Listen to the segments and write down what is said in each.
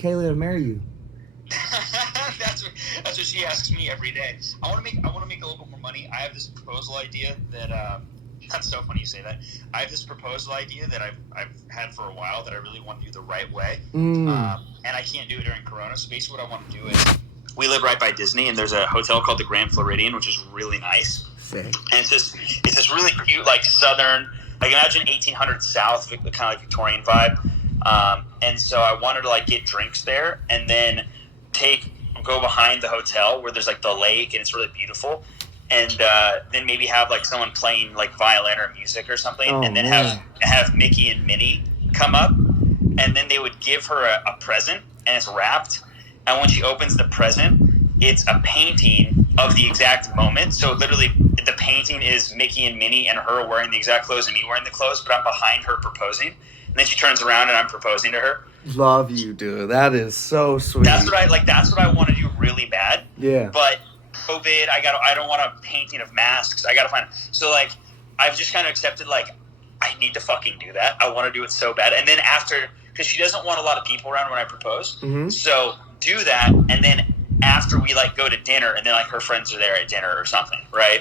Kayla to marry you? That's what she asks me every day. I want to make a little bit more money. I have this proposal idea that that's so funny you say that. I have this proposal idea that I've had for a while that I really want to do the right way, and I can't do it during Corona. So basically, what I want to do is we live right by Disney, and there's a hotel called the Grand Floridian, which is really nice. Sick. And it's this really cute, like southern, like imagine 1800s South, kind of like Victorian vibe. And so I wanted to like get drinks there, and then go behind the hotel where there's like the lake and it's really beautiful, and then maybe have like someone playing like violin or music or something, and then have Mickey and Minnie come up, and then they would give her a present, and it's wrapped, and when she opens the present, it's a painting of the exact moment. So literally, the painting is Mickey and Minnie and her wearing the exact clothes and me wearing the clothes, but I'm behind her proposing, and then she turns around and I'm proposing to her. Love you, dude. That is so sweet. That's what I want to do really bad. Yeah. But COVID, I don't want a painting of masks. I gotta find. So like, I've just kind of accepted like, I need to fucking do that. I want to do it so bad. And then after, because she doesn't want a lot of people around when I propose. Mm-hmm. So do that, and then after we like go to dinner, and then like her friends are there at dinner or something, right?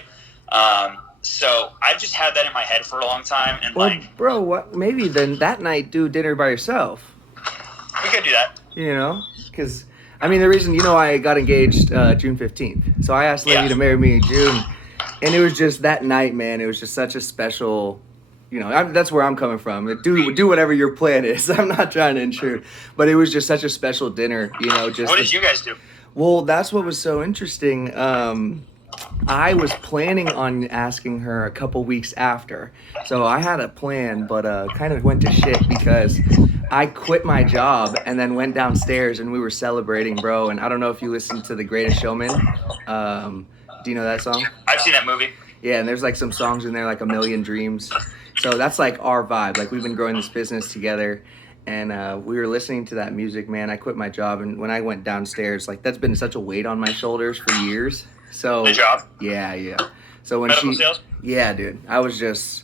So I've just had that in my head for a long time, and Well, like, bro, what? Maybe then that night do dinner by yourself. we could do that. You know, because I mean the reason I got engaged June 15th, so I asked Lady to marry me in June, and it was just that night, man. It was just such a special. That's where I'm coming from. Do whatever your plan is. I'm not trying to intrude, but it was just such a special dinner. What did you guys do? Well, that's what was so interesting. I was planning on asking her a couple weeks after. So I had a plan, but kind of went to shit because I quit my job and then went downstairs and we were celebrating, bro. And I don't know if you listened to The Greatest Showman. Do you know that song? I've seen that movie. Yeah, and there's like some songs in there like A Million Dreams. So that's like our vibe. Like we've been growing this business together. And we were listening to that music, man. I quit my job, and when I went downstairs, like that's been such a weight on my shoulders for years. So the job? Yeah. So when medical sales? Yeah, dude. I was just,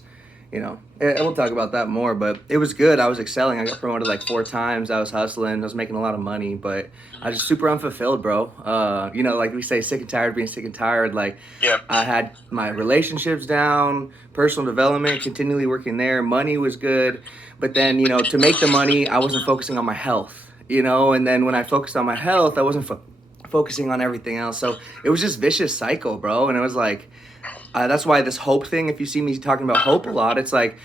we'll talk about that more, but it was good. I was excelling. I got promoted like 4 times. I was hustling. I was making a lot of money, but I was just super unfulfilled, bro. Like we say, sick and tired of being sick and tired. Like, yeah. I had my relationships down, personal development, continually working there. Money was good. But then, to make the money, I wasn't focusing on my health, and then when I focused on my health, I wasn't focusing on everything else. So it was just vicious cycle, bro. And it was like, that's why this hope thing, if you see me talking about hope a lot, it's like,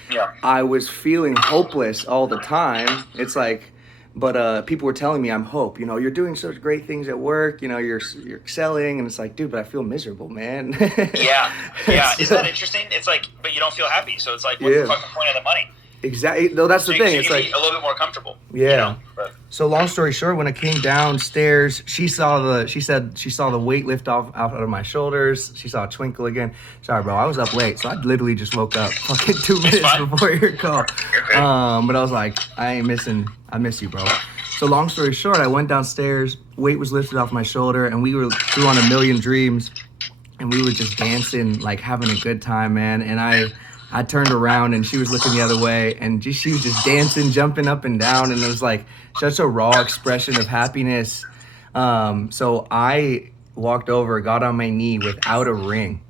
I was feeling hopeless all the time. It's like, but people were telling me I'm hope, you're doing such great things at work, you're excelling. And it's like, dude, but I feel miserable, man. Yeah. Isn't that interesting? It's like, but you don't feel happy. So it's like, what's the fucking point of the money? Exactly. No, that's the thing. It's like a little bit more comfortable. Yeah. So long story short, when I came downstairs, she said she saw the weight lift off out of my shoulders. She saw a twinkle again. Sorry, bro. I was up late, so I literally just woke up fucking 2 minutes before your call. But I was like, I miss you, bro. So long story short, I went downstairs. Weight was lifted off my shoulder, and we threw on A Million Dreams, and we were just dancing, like having a good time, man. And I turned around and she was looking the other way, and she was just dancing, jumping up and down, and it was like such a raw expression of happiness. So I walked over, got on my knee without a ring,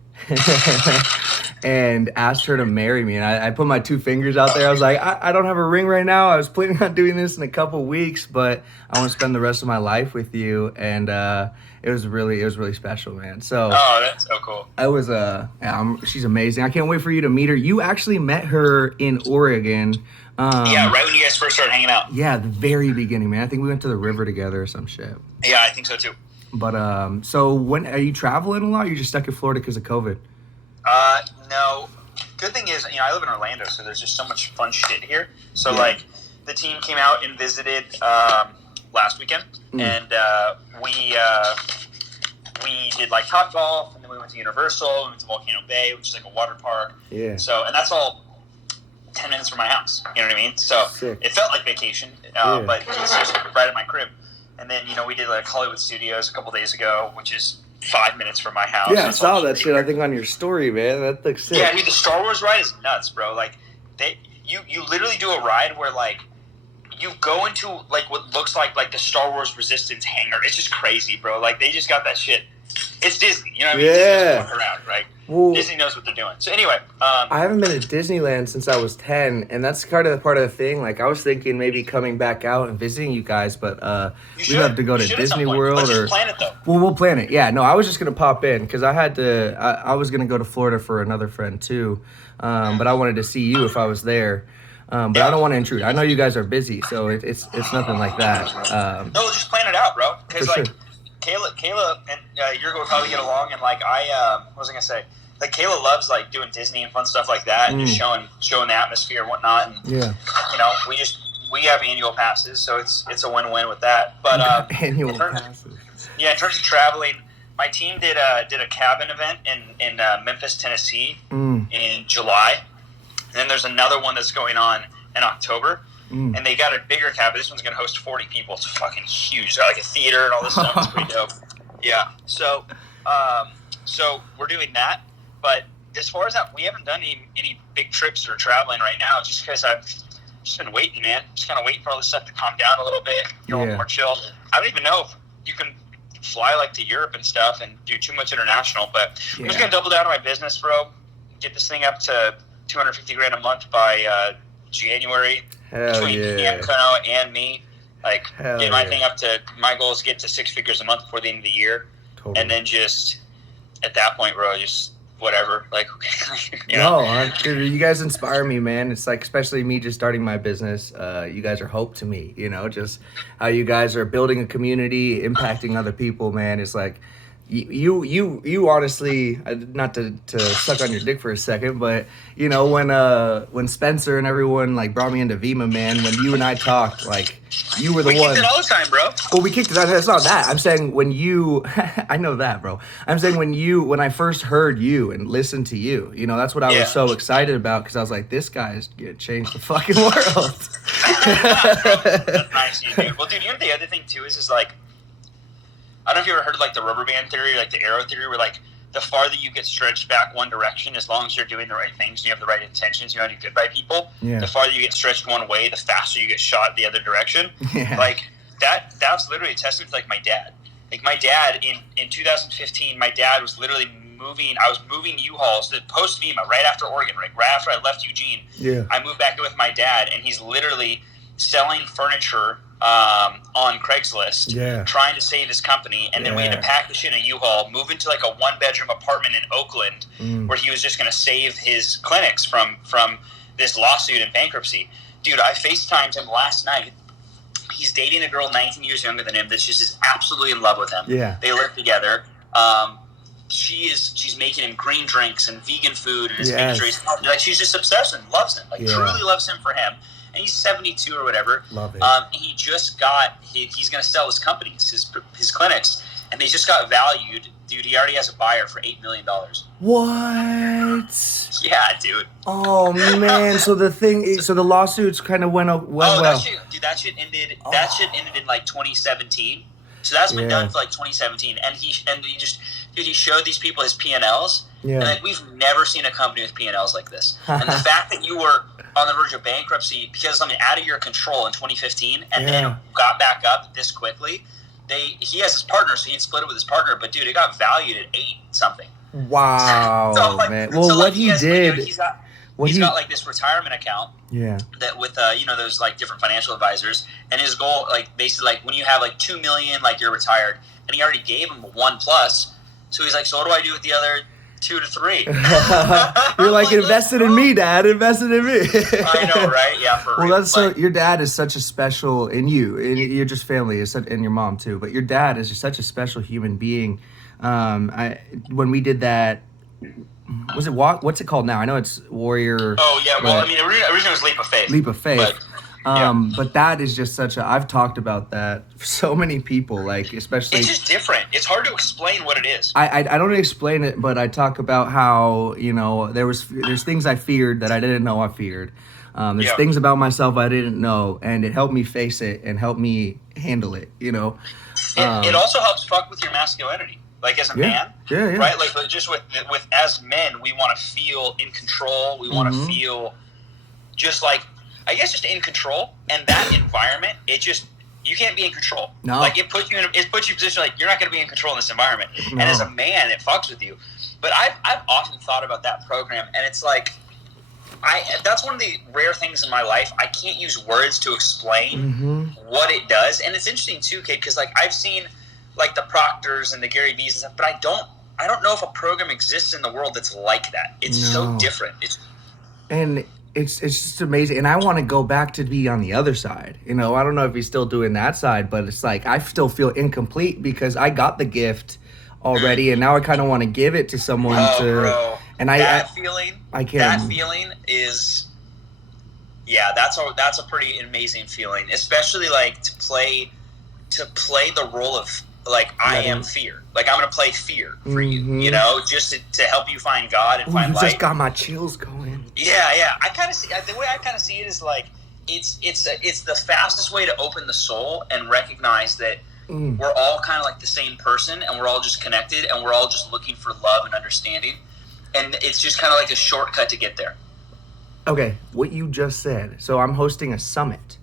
and asked her to marry me. And I put my 2 fingers out there. I was like, I don't have a ring right now. I was planning on doing this in a couple weeks, but I want to spend the rest of my life with you. And it was really special, man. So that's so cool. She's amazing. I can't wait for you to meet her. You actually met her in Oregon. Right when you guys first started hanging out. Yeah, the very beginning, man. I think we went to the river together or some shit. Yeah, I think so too. But so when are you traveling a lot? Or are you just stuck in Florida because of COVID? No. Good thing is, I live in Orlando, so there's just so much fun shit here. So like, the team came out and visited last weekend, and we did like Top Golf, and then we went to Universal, we went to Volcano Bay, which is like a water park. Yeah. So, and that's all 10 minutes from my house. You know what I mean? So it felt like vacation, but it's just right at my crib. And then we did like Hollywood Studios a couple days ago, which is 5 minutes from my house. Yeah, I saw that shit. I think on your story, man. That looks sick. Yeah, dude, the Star Wars ride is nuts, bro. Like you literally do a ride where like you go into like what looks like the Star Wars Resistance hangar. It's just crazy, bro. Like they just got that shit. It's Disney, you know what I mean? Yeah. Disney around, right? Well, Disney knows what they're doing. So anyway, I haven't been to Disneyland since I was 10, and that's part of the thing. Like I was thinking maybe coming back out and visiting you guys, but we'd have to go to Disney World. Let's or just plan it though. Well, we'll plan it. Yeah, no, I was just gonna pop in because I had to. I was gonna go to Florida for another friend too, but I wanted to see you if I was there. But I don't want to intrude. I know you guys are busy, so it's nothing like that. No, just plan it out, bro. Because For like sure. Kayla and you're going to probably get along, and like what was I gonna say? Like Kayla loves like doing Disney and fun stuff like that, and just showing the atmosphere and whatnot. And Yeah. you know, we have annual passes, so it's a win-win with that. But Annual in terms passes. in terms of traveling, my team did a cabin event in Memphis, Tennessee, in July. And then there's another one that's going on in October. And they got a bigger cabin. This one's going to host 40 people. It's fucking huge. Got like a theater and all this stuff. It's pretty dope. Yeah. So we're doing that. But as far as that, we haven't done any big trips or traveling right now just because I've just been waiting, man. Just kind of waiting for all this stuff to calm down a little bit, get a little more chill. I don't even know if you can fly like to Europe and stuff and do too much international. But I'm just going to double down on my business, bro. Get this thing up to $250,000 a month by January. Hell Between yeah. Kono and me, like Hell get my yeah. thing up to, my goal is to get to 6 figures a month before the end of the year. Totally. And then just at that point, bro, just whatever. Like, you know. No, dude, you guys inspire me, man. It's like, especially me just starting my business. You guys are hope to me, you know, just how you guys are building a community, impacting other people, man. It's like, you honestly, not to suck on your dick for a second, but you know when Spencer and everyone like brought me into Vima, man, when you and I talked, like you were the We one. kicked it all the time, bro. Well, we kicked it. That's not that. I'm saying when you, I know that, bro. I'm saying when I first heard you and listened to you, you know, that's what I was so excited about because I was like, this guy's gonna change the fucking world. That's nice, you dude. Well, dude, you know the other thing too is like, I don't know if you ever heard of like the rubber band theory, like the arrow theory, where like the farther you get stretched back one direction, as long as you're doing the right things and you have the right intentions, you're doing good by people, the farther you get stretched one way, the faster you get shot the other direction. Yeah. Like that's literally a testament to like my dad. Like my dad in 2015, my dad was literally I was moving U-Hauls post Vima right after Oregon, right after I left Eugene. Yeah. I moved back in with my dad, and he's literally selling furniture on Craigslist, trying to save his company, and then we had to pack the shit in a U-Haul, move into like a one-bedroom apartment in Oakland, where he was just going to save his clinics from this lawsuit and bankruptcy. Dude, I FaceTimed him last night. He's dating a girl 19 years younger than him that just is absolutely in love with him. Yeah. They live together. She's making him green drinks and vegan food, and is making sure he's healthy. Like she's just obsessed and loves him, like truly loves him for him. And he's 72 or whatever. Love it. He just got he's going to sell his companies, his clinics, and they just got valued. Dude, he already has a buyer for $8 million. What? Yeah, dude. Oh man! So the lawsuits kind of went well. That shit ended. That shit ended in like 2017. So that's been done for like 2017, and he showed these people his P&Ls, and like we've never seen a company with P&Ls like this. And the fact that you were on the verge of bankruptcy because out of your control in 2015, and then got back up this quickly. He has his partner, so he'd split it with his partner. But dude, it got valued at 8 something. Wow, so, like, man. Well, what he did. He's got like this retirement account. Yeah. That with those like different financial advisors, and his goal like basically like when you have like 2 million, like you're retired, and he already gave him a 1+. So he's like, so what do I do with the other 2 to 3? You're like invested in me, Dad. Invested in me. I know, right? Yeah, for real. Well, that's so. Your dad is such a special, and you're just family, and your mom too. But your dad is just such a special human being. When we did that. Was it what's it called now? I know it's Warrior. Oh yeah, well I mean originally it was Leap of Faith. Leap of Faith. But that is just I've talked about that for so many people, like especially. It's just different. It's hard to explain what it is. I don't explain it, but I talk about how there's things I feared that I didn't know I feared. There's things about myself I didn't know, and it helped me face it and helped me handle it. It also helps fuck with your masculinity. Like as a man, right? Like just with as men, we want to feel in control. We want to feel just like I guess just in control, and that environment, you can't be in control. No. Like it puts you in a position like you're not going to be in control in this environment. No. And as a man, it fucks with you. But I've often thought about that program, and it's like that's one of the rare things in my life. I can't use words to explain what it does, and it's interesting too, kid, because like I've seen like the Proctors and the Gary Vees and stuff, but I don't know if a program exists in the world that's like that. It's so different. It's just amazing, and I want to go back to be on the other side. I don't know if he's still doing that side, but it's like I still feel incomplete because I got the gift already, and now I kind of want to give it to someone bro. And that feeling is, that's a pretty amazing feeling, especially like to play the role of like I am fear. Like I'm gonna play fear for you, just to help you find God and find light. Just got my chills going. Yeah. I kind of see the way I kind of see it is like it's the fastest way to open the soul and recognize that we're all kind of like the same person, and we're all just connected, and we're all just looking for love and understanding, and it's just kind of like a shortcut to get there. Okay, what you just said. So I'm hosting a summit.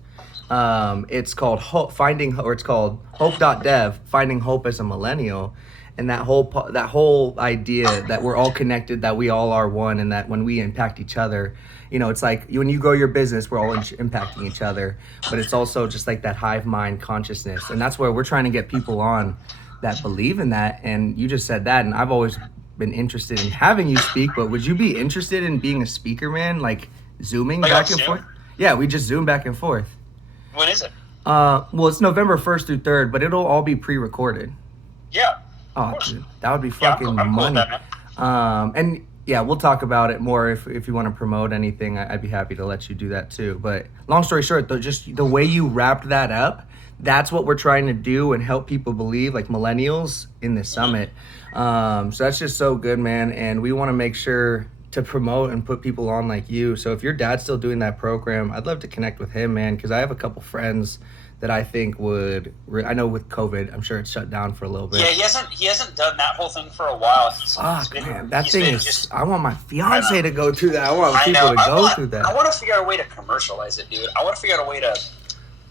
It's called it's called Hope.dev, Finding Hope as a Millennial. And that whole idea that we're all connected, that we all are one, and that when we impact each other, it's like when you grow your business, we're all impacting each other. But it's also just like that hive mind consciousness. And that's where we're trying to get people on that believe in that. And you just said that, and I've always been interested in having you speak, but would you be interested in being a speaker, man? Like Zooming back and forth? Yeah, we just Zoom back and forth. When is it? Well, it's November 1st through 3rd, but it'll all be pre-recorded. Yeah. Oh, dude, that would be fucking money. And yeah, we'll talk about it more if you want to promote anything. I'd be happy to let you do that too. But long story short, just the way you wrapped that up, that's what we're trying to do and help people believe, like millennials, in this summit. So that's just so good, man. And we want to make sure to promote and put people on like you. So if your dad's still doing that program, I'd love to connect with him, man, because I have a couple friends that I think would. I know with COVID, I'm sure it's shut down for a little bit. Yeah, he hasn't done that whole thing for a while. Man, that thing is. I want my fiance to go through that. I want people to go through that. I want to figure out a way to commercialize it, dude. I want to figure out a way to.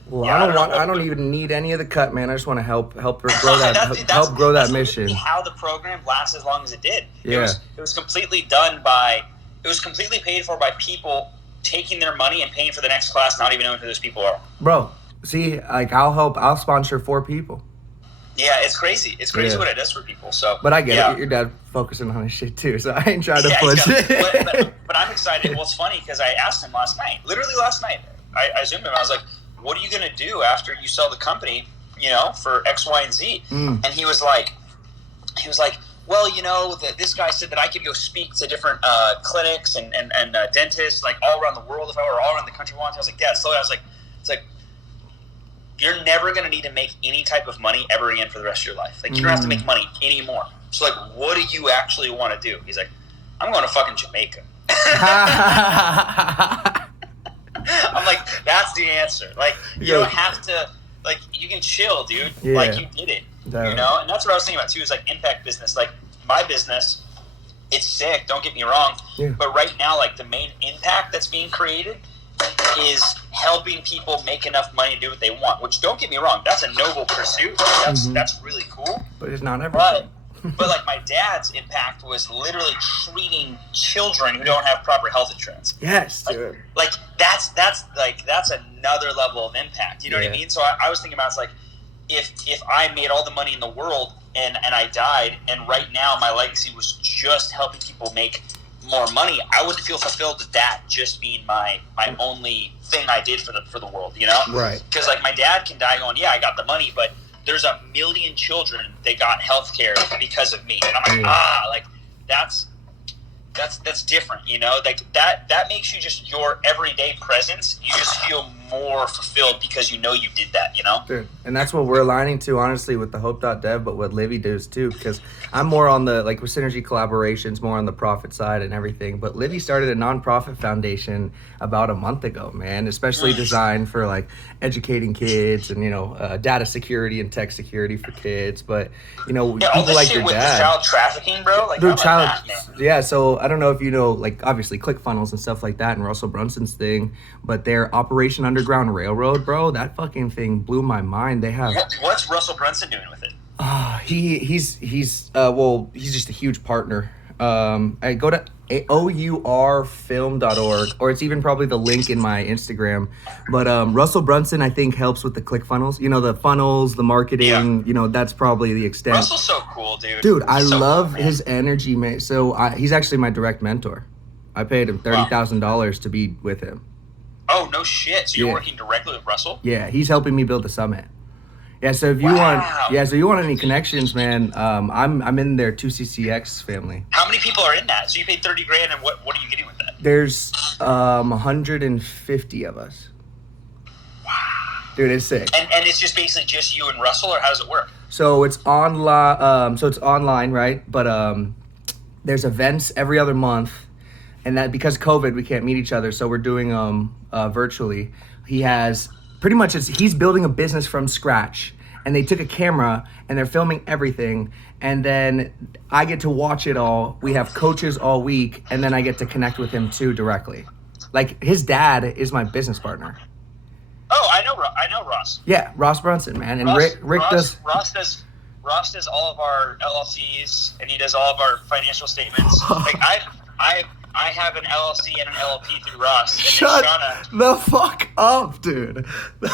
Well, yeah, I don't even need any of the cut, man. I just want to help her grow that, help grow that mission. How the program lasts as long as it did. Yeah. It was completely done by. It was completely paid for by people taking their money and paying for the next class, not even knowing who those people are. Bro, see, like I'll sponsor 4 people. Yeah, it's crazy. It's crazy what it does for people. So, but I get it. Your dad focusing on his shit too, so I ain't trying to push it. But I'm excited. Well, it's funny because I asked him literally last night. I zoomed him. I was like, "What are you gonna do after you sell the company? For X, Y, and Z?" And he was like, "Well, this guy said that I could go speak to different clinics and dentists like all around the world if I were all around the country once." I was like, "Dad, slow down." It's like. You're never going to need to make any type of money ever again for the rest of your life. Like, you don't have to make money anymore. So, like, what do you actually want to do? He's like, I'm going to fucking Jamaica. I'm like, that's the answer. Like, you don't have to, like, you can chill, dude. Yeah. Like, you did it. And that's what I was thinking about, too, is, like, impact business. Like, my business, it's sick, don't get me wrong. Yeah. But right now, like, the main impact that's being created is helping people make enough money to do what they want, which, don't get me wrong, that's a noble pursuit. That's really cool. But it's not everything. But like my dad's impact was literally treating children who don't have proper health insurance. Yes, dude. Like that's another level of impact. You know what I mean? So I was thinking about, it's like if I made all the money in the world and I died, and right now my legacy was just helping people make more money, I wouldn't feel fulfilled with that just being my only thing I did for the world, Right. Because like my dad can die going, yeah, I got the money, but there's 1 million children that got health care because of me. And I'm like, like that's different, Like that makes you just your everyday presence. You just feel more fulfilled because you know you did that, you know? Dude, and that's what we're aligning to, honestly, with the Hope.dev, but what Livy does too, because I'm more on the, like, with Synergy Collaborations, more on the profit side and everything, but Livy started a nonprofit foundation about a month ago, man, especially designed for, like, educating kids and, you know, data security and tech security for kids, but, you know, Yeah, all people this like shit your with the dad. child trafficking, bro. Like, Dude, how about that, man? yeah, so I don't know if you know, like, obviously ClickFunnels and stuff like that and Russell Brunson's thing, but their Operation Underground Railroad, bro, that fucking thing blew my mind. They have What's Russell Brunson doing with it? he's just a huge partner. I go to OURfilm.org, or it's even probably the link in my Instagram. But Russell Brunson, I think, helps with the ClickFunnels. You know, the funnels, the marketing. You know, that's probably the extent. Russell's so cool, dude. Dude, I He's so love cool, his energy, man. So he's actually my direct mentor. I paid him $30,000 to be with him. Oh, no shit. So you're Yeah. working directly with Russell? Yeah, he's helping me build the summit. Yeah, so if you Wow. so you want any connections, man, I'm in their 2CCX family. How many people are in that? So you paid 30 grand, and what are you getting with that? There's 150 of us. Wow. Dude, it's sick. And it's just basically just you and Russell, or how does it work? So it's online. So it's online, right? But there's events every other month, and that because COVID, we can't meet each other, so we're doing virtually. He has pretty much he's building a business from scratch, and they took a camera and they're filming everything, and then I get to watch it all. We have coaches all week, and then I get to connect with him too directly. Like his dad is my business partner. Oh, I know Ross. Yeah, Ross Brunson, man, and Ross, Rick does. Ross does all of our LLCs, and he does all of our financial statements. Like I have an LLC and an LLP through Ross. And Shut then Shauna, the fuck up, dude.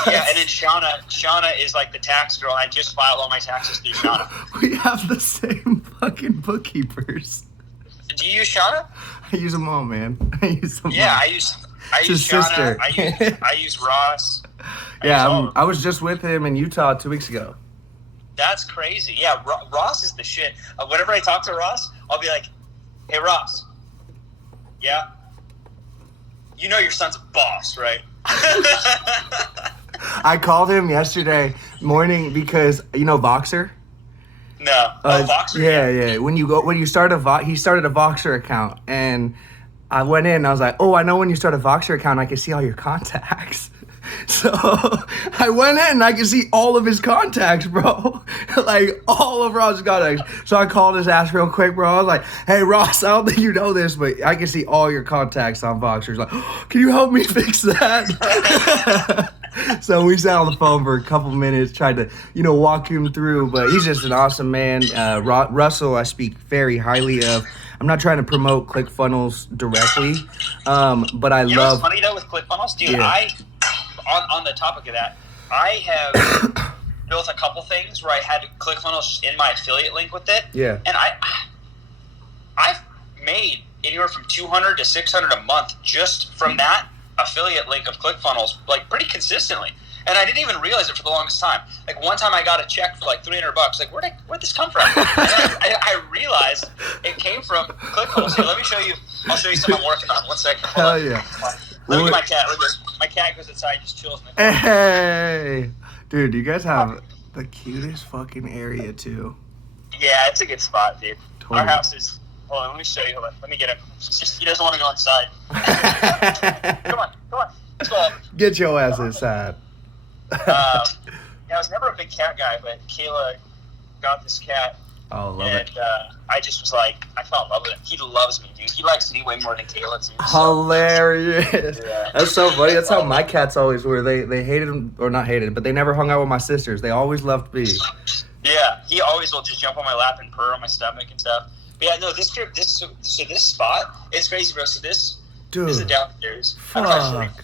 yeah, and then Shauna is like the tax girl. I just filed all my taxes through Shauna. We have the same fucking bookkeepers. Do you use Shauna? I use them all, man. I use them Yeah, all. I use his Shauna. sister. I use Ross. Yeah, use all of I was just with him in Utah 2 weeks ago. That's crazy. Yeah, Ross is the shit. Whenever I talk to Ross, I'll be like, "Hey, Ross. Yeah? You know your son's a boss, right?" I called him yesterday morning because, you know, Voxer? No. Voxer? Yeah. When you start he started a Voxer account, and I went in and I was like, oh, I know when you start a Voxer account, I can see all your contacts. So I went in and I could see all of his contacts, bro. Like all of Ross's contacts. So I called his ass real quick, bro. I was like, hey, Ross, I don't think you know this, but I can see all your contacts on Voxer. He's like, oh, can you help me fix that? So we sat on the phone for a couple minutes, tried to, you know, walk him through, but he's just an awesome man. Russell, I speak very highly of. I'm not trying to promote ClickFunnels directly, but I You know love. what's funny though with ClickFunnels? Dude, Yeah. On the topic of that, I have built a couple things where I had ClickFunnels in my affiliate link with it. Yeah. And I've made anywhere from $200 to $600 a month just from that affiliate link of ClickFunnels, like pretty consistently. And I didn't even realize it for the longest time. Like one time I got a check for like $300. Like where'd this come from? And then I realized it came from ClickFunnels. Here, let me show you. I'll show you something I'm working on. 1 second. Hold Hell on. yeah. Look at my cat. Look at this. My cat goes inside, just chills in the corner. Hey, dude, you guys have the cutest fucking area too. Yeah, it's a good spot, dude. Totally. Our house is. Hold on, let me show you. Hold on. Let me get him. He doesn't want to go inside. Come on. Let's go. Get your ass inside. Yeah, I was never a big cat guy, but Kayla got this cat, Oh, love and it. I just was like, I fell in love with him. He loves me, dude. He likes me way more than Kayla too. So. Hilarious. Yeah. That's so funny. That's how my cats always were. They hated him, or not hated, but they never hung out with my sisters. They always loved me. Yeah, he always will just jump on my lap and purr on my stomach and stuff. But yeah, no, this spot, it's crazy, bro. So this is the Dude, downstairs. I'm trying to show you. fuck.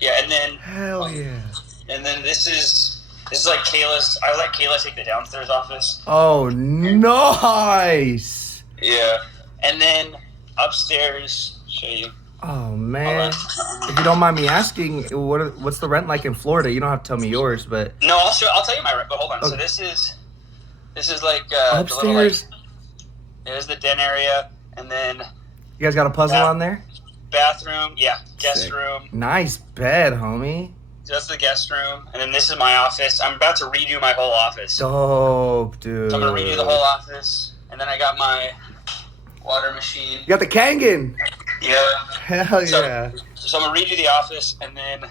Yeah, and then Hell yeah. and then this is like Kayla's. I let Kayla take the downstairs office. Oh, nice. Yeah, and then upstairs, show you. Oh, man. Hold If you don't mind me asking, what's the rent like in Florida? You don't have to tell me yours, but No, I'll tell you my rent. But hold on. So Okay. this is like the little, upstairs. like, there's the den area, and then You guys got a puzzle Yeah. on there? bathroom. Yeah, guest Sick. room. Nice bed, homie. that's the guest room, and then this is my office. I'm about to redo my whole office. Dope, dude. So I'm gonna redo the whole office, and then I got my water machine. You got the Kangen. Yeah. Hell yeah. So I'm gonna redo the office, and then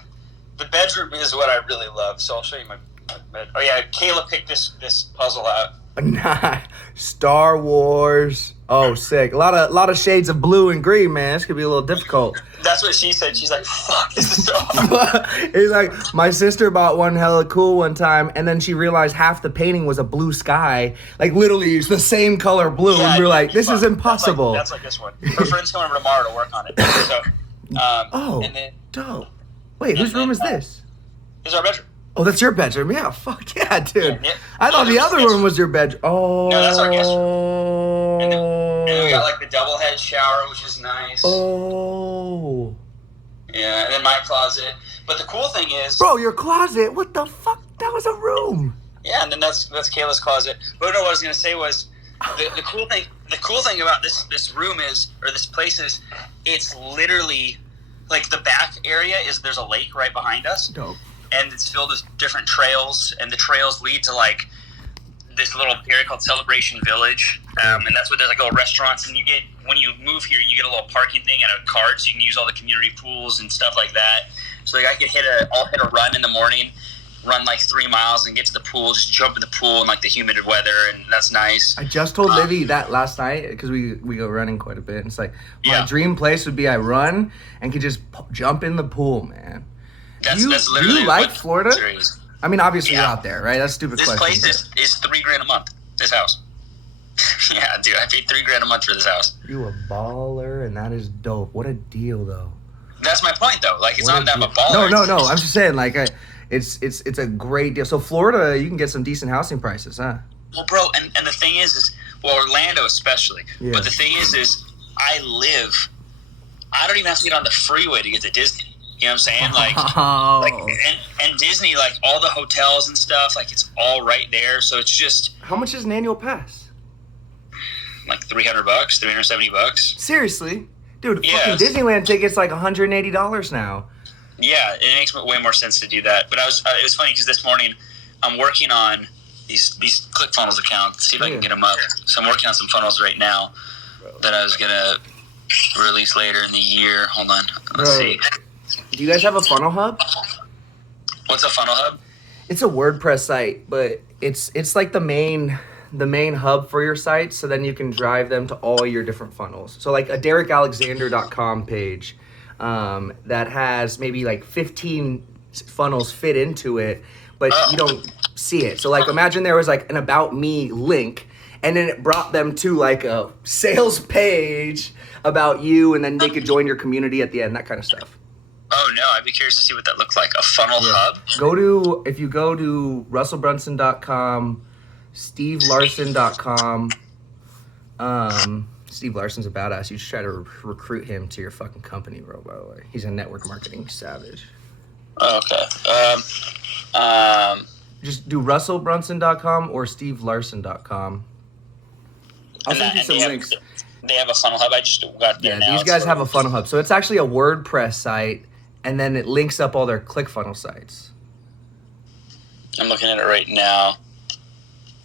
the bedroom is what I really love. So I'll show you my bed. Oh yeah, Kayla picked this puzzle out. Nah. Star Wars. Oh, sick. A lot of shades of blue and green, man. This could be a little difficult. That's what she said. She's like, "Fuck, this is so hard." He's like, my sister bought one hella cool one time, and then she realized half the painting was a blue sky. Like, literally, it's the same color blue. Yeah, and we were like, this fuck. is impossible. That's like this one. Her friend's coming over tomorrow to work on it. So, and then dope. Wait, whose room is this? this is our bedroom. Oh, that's your bedroom. Yeah, fuck yeah, dude. Yeah. I thought the other room was your bedroom. Oh. No, that's our guest room. And then we got like the double head shower, which is nice. Oh. Yeah, and then my closet. But the cool thing is, Bro, your closet? What the fuck? That was a room. yeah, and then that's Kayla's closet. But no, what I was gonna say was the cool thing about this room is, or this place is, it's literally like the back area is, there's a lake right behind us. Dope. And it's filled with different trails, and the trails lead to like this little area called Celebration Village, and that's where there's like little restaurants, and when you move here, you get a little parking thing and a card, so you can use all the community pools and stuff like that. So like I'll hit a run in the morning, run like 3 miles and get to the pool, just jump in the pool in like the humid weather, and that's nice. I just told Livy that last night because we go running quite a bit. And it's like my dream place would be I run and could just jump in the pool, man. That's literally do you like what Florida? Is. I mean, obviously you're Yeah. out there, right? That's a stupid This question. place is $3,000 a month. This house. Yeah, dude, I paid $3,000 a month for this house. You a baller, and that is dope. What a deal, though. That's my point, though. Like, it's What not that I'm a deal. baller. No. I'm just saying, like, it's a great deal. So Florida, you can get some decent housing prices, huh? Well, bro, and the thing is well, Orlando especially. Yeah. But the thing is I don't even have to get on the freeway to get to Disney. You know what I'm saying? Like, and Disney, like all the hotels and stuff, like it's all right there. So it's just How much is an annual pass? like $300, $370. Seriously, dude. Yes. Fucking Disneyland tickets like $180 now. Yeah, it makes way more sense to do that. But it was funny because this morning I'm working on these ClickFunnels accounts, see if I can get them up. So I'm working on some funnels right now that I was gonna release later in the year. Hold on, let's see. Do you guys have a funnel hub? What's a funnel hub? It's a WordPress site, but it's like the main hub for your site, so then you can drive them to all your different funnels. So like a DerekAlexander.com page that has maybe like 15 funnels fit into it, but you don't see it. So like imagine there was like an About Me link, and then it brought them to like a sales page about you, and then they could join your community at the end, that kind of stuff. Oh no, I'd be curious to see what that looks like. A funnel hub? If you go to russellbrunson.com, stevelarson.com, Steve Larson's a badass. You should try to recruit him to your fucking company, bro, by the way. He's a network marketing savage. Oh, okay. Just do russellbrunson.com or stevelarson.com. I'll send you some links. They have a funnel hub. I just got there now. These guys have a funnel hub. So it's actually a WordPress site, and then it links up all their ClickFunnels sites. I'm looking at it right now.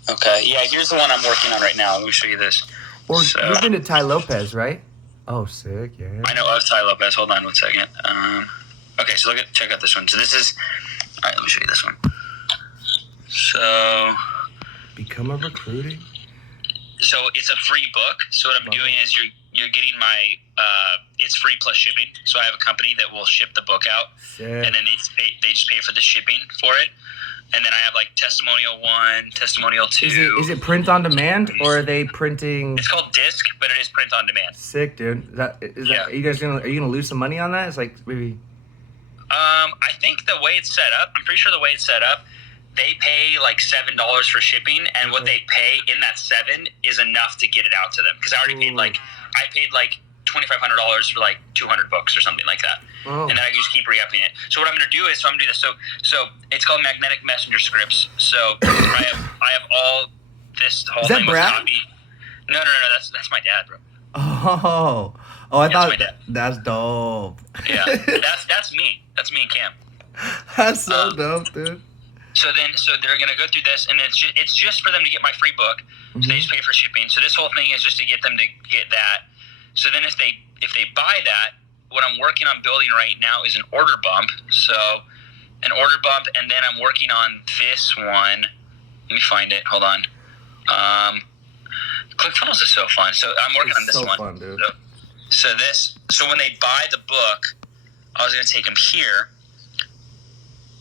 Okay, yeah, here's the one I'm working on right now. Let me show you this. Or you've been to Ty Lopez, right? Oh, sick, yeah. I know of Ty Lopez. Hold on 1 second. Okay, so check out this one. So this is, all right, let me show you this one. So Become a recruiting? So it's a free book. So what I'm doing is you're getting my it's free plus shipping. So I have a company that will ship the book out, and then they just pay for the shipping for it. And then I have like testimonial 1, testimonial 2. Is it print on demand, or are they printing? It's called disc, but it is print on demand. Sick, dude. Are you guys are you gonna lose some money on that? It's like maybe. I think the way it's set up, I'm pretty sure the way it's set up, they pay like $7 for shipping, and what they pay in that $7 is enough to get it out to them. Because I already paid like $2,500 for like 200 books or something like that, and then I can just keep re-upping it. So what I'm gonna do is I'm gonna do this. So it's called Magnetic Messenger Scripts. So I have all this whole is that thing Brad? with copy. No, that's my dad, bro. I thought my dad. that's dope. Yeah, that's me. That's me and Cam. That's so Um, dope, dude. So they're gonna go through this, and it's just for them to get my free book. So they just pay for shipping. So this whole thing is just to get them to get that. So then if they buy that, what I'm working on building right now is an order bump. So an order bump, and then I'm working on this one. Let me find it. Hold on. ClickFunnels is so fun. So I'm working on this so one. fun, dude. So when they buy the book, I was gonna take them here.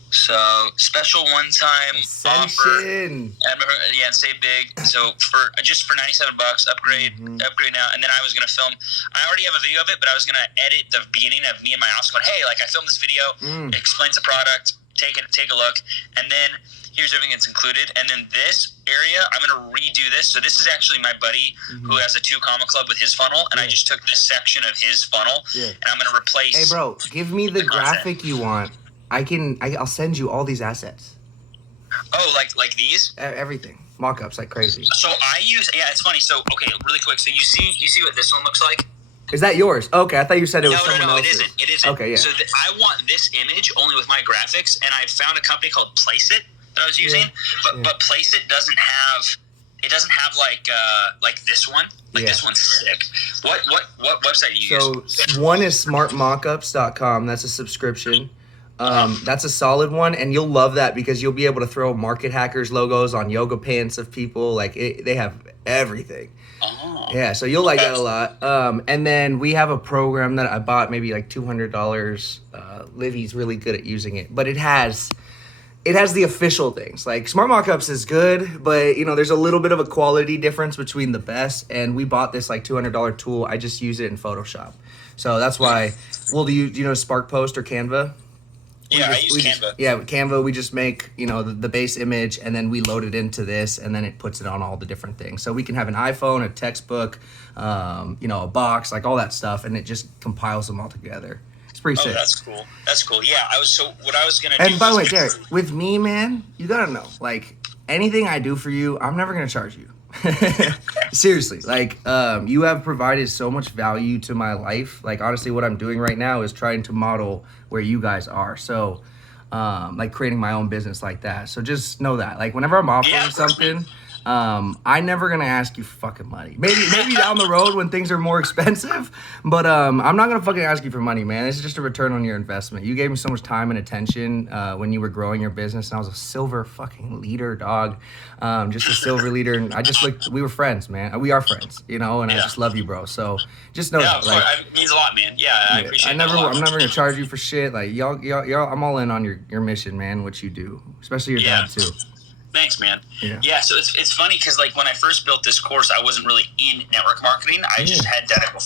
So special one-time offer. Ascension. Yeah, and save big. So for $97, upgrade now. And then I was gonna film. I already have a video of it, but I was gonna edit the beginning of me and my house going, hey, like I filmed this video. It explains the product. Take a look. And then here's everything that's included. And then this area, I'm gonna redo this. So this is actually my buddy who has a 2 Comma Club with his funnel, and I just took this section of his funnel, and I'm gonna replace. Hey, bro, give me the content. graphic you want. I'll send you all these assets. Oh, like these? Everything. Mock-ups like crazy. So I use, it's funny. So, okay, really quick. So you see what this one looks like? Is that yours? Okay, I thought you said it was someone No, else's. it isn't. Okay, yeah. So I want this image only with my graphics, and I found a company called Placeit that I was using, but Placeit doesn't have like this one. Like this one's sick. What website do you use? So one is smartmockups.com. That's a subscription. That's a solid one, and you'll love that because you'll be able to throw Market Hackers logos on yoga pants of people. Like they have everything. Oh. Yeah, so you'll like that a lot. And then we have a program that I bought maybe like $200. Livy's really good at using it, but it has the official things. Like Smart Mockups is good, but there's a little bit of a quality difference between the best. And we bought this like $200 tool. I just use it in Photoshop, so that's why. Well, do you know Spark Post or Canva? Yeah, I use Canva. With Canva, we just make, the base image, and then we load it into this, and then it puts it on all the different things. So we can have an iPhone, a textbook, a box, like all that stuff, and it just compiles them all together. It's pretty sick. That's cool. That's cool. Yeah, what I was going to do. And by the way, Derek, with me, man, you got to know, like, anything I do for you, I'm never going to charge you. Seriously, like, you have provided so much value to my life. Like, honestly, what I'm doing right now is trying to model where you guys are. So, like creating my own business like that. So just know that, like, whenever I'm offering something, I'm never gonna ask you for fucking money. Maybe down the road when things are more expensive, but I'm not gonna fucking ask you for money, man. It's just a return on your investment. You gave me so much time and attention when you were growing your business, and I was a silver fucking leader, dog. Just a silver leader, and we were friends, man. We are friends, and I just love you, bro. So just know that, like, it means a lot, man. Yeah, I appreciate it. I'm never gonna charge you for shit. Like y'all, I'm all in on your mission, man. What you do, especially your dad too. Thanks, man. Yeah. So it's funny because like when I first built this course, I wasn't really in network marketing. I just had done it before.